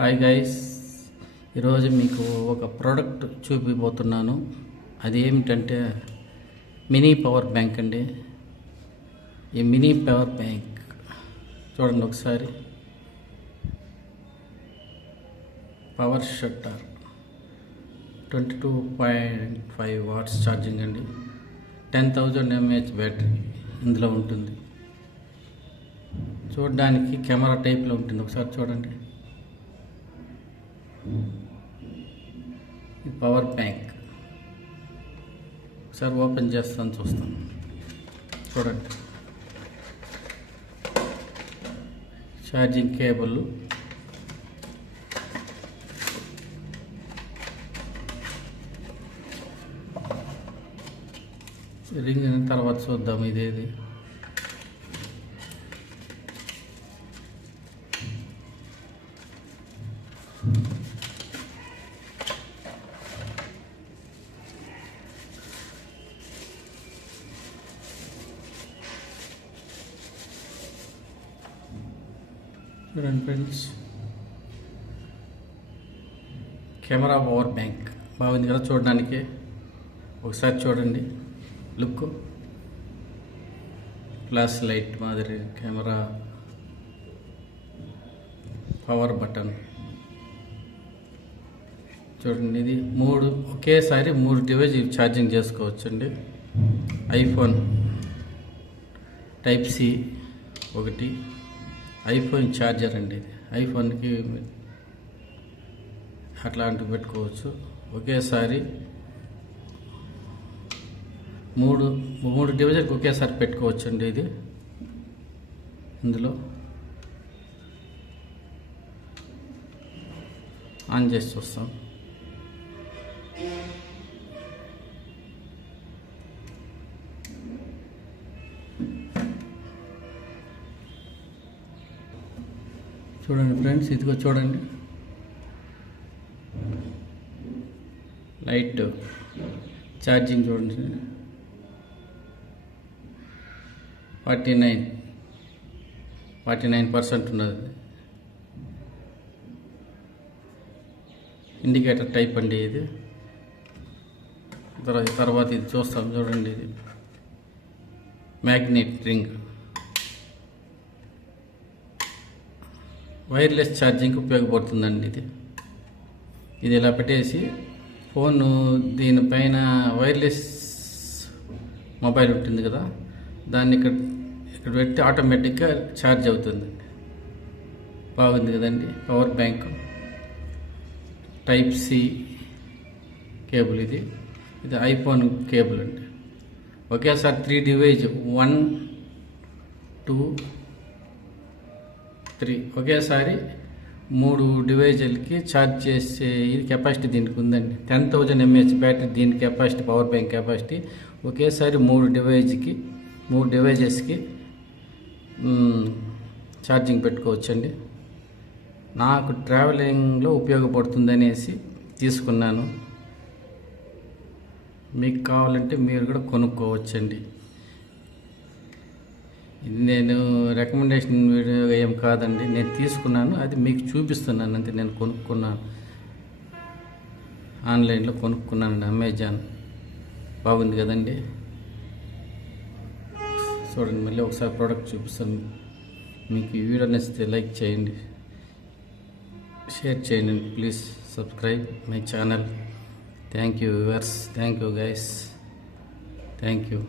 Hi guys, ఈరోజు మీకు ఒక ప్రోడక్ట్ చూపిపోతున్నాను. అది ఏమిటంటే మినీ పవర్ బ్యాంక్ అండి. ఈ మినీ పవర్ బ్యాంక్ చూడండి ఒకసారి. పవర్ షట్టర్ 22.5 వాట్స్ ఛార్జింగ్ అండి. 10,000 mAh బ్యాటరీ ఇందులో ఉంటుంది. చూడడానికి కెమెరా టైప్లో ఉంటుంది. ఒకసారి చూడండి. ఈ పవర్ బ్యాంక్ ఒకసారి ఓపెన్ చేస్తాను, చూస్తాను. చూడండి, ఛార్జింగ్ కేబుల్, రింగ్ తర్వాత చూద్దాం ఇదేది. చూడండి ఫ్రెండ్స్, కెమెరా పవర్ బ్యాంక్ బాగుంది కదా చూడడానికి. ఒకసారి చూడండి లుక్, ఫ్లాష్ లైట్ మాదిరి కెమెరా, పవర్ బటన్ చూడండి. ఇది ఒకేసారి మూడు డివైస్ ఛార్జింగ్ చేసుకోవచ్చండి. ఐఫోన్ టైప్ సి ఒకటి, ఐఫోన్ ఛార్జర్ అండి. ఇది ఐఫోన్కి అట్లాంటివి పెట్టుకోవచ్చు. ఒకేసారి మూడు డివైజర్కి ఒకేసారి పెట్టుకోవచ్చు అండి. ఇది ఇందులో ఆన్ చేసి చూస్తాం. చూడండి ఫ్రెండ్స్, ఇదిగో చూడండి లైట్ ఛార్జింగ్ చూడండి. 49% ఉన్నది. ఇండికేటర్ టైప్ అండి ఇది. తర్వాత ఇది చూస్తాం చూడండి. ఇది మ్యాగ్నెట్ రింగ్, వైర్లెస్ ఛార్జింగ్కి ఉపయోగపడుతుందండి. ఇది ఇలా పెట్టేసి ఫోన్ దీనిపైన వైర్లెస్ మొబైల్ ఉంటుంది కదా, దాన్ని ఇక్కడ పెట్టి ఆటోమేటిక్గా ఛార్జ్ అవుతుంది. బాగుంది కదండి. Power bank type C cable. ఇది ఐఫోన్ కేబుల్ అండి. ఒకేసారి 3 డివైజ్ 1, 2, 3 ఒకేసారి 3 డివైజులకి ఛార్జ్ చేసే ఇది కెపాసిటీ దీనికి ఉందండి. 10,000 mAh బ్యాటరీ దీని కెపాసిటీ, పవర్ బ్యాంక్ కెపాసిటీ. ఒకేసారి 3 డివైజెస్కి ఛార్జింగ్ పెట్టుకోవచ్చండి. నాకు ట్రావెలింగ్లో ఉపయోగపడుతుంది అనేసి తీసుకున్నాను. మీకు కావాలంటే మీరు కూడా కొనుక్కోవచ్చండి. ఇది నేను రికమెండేషన్ వీడియో ఏం కాదండి, నేను తీసుకున్నాను, అది మీకు చూపిస్తున్నాను అంతే. నేను కొనుక్కున్నాను, ఆన్లైన్లో కొనుక్కున్నానండి, అమెజాన్. బాగుంది కదండి. చూడండి, మళ్ళీ ఒకసారి ప్రోడక్ట్ చూపిస్తాను. మీకు ఈ వీడియో నచ్చితే లైక్ చేయండి, షేర్ చేయండి. Please subscribe my channel. Thank you viewers, thank you guys, thank you.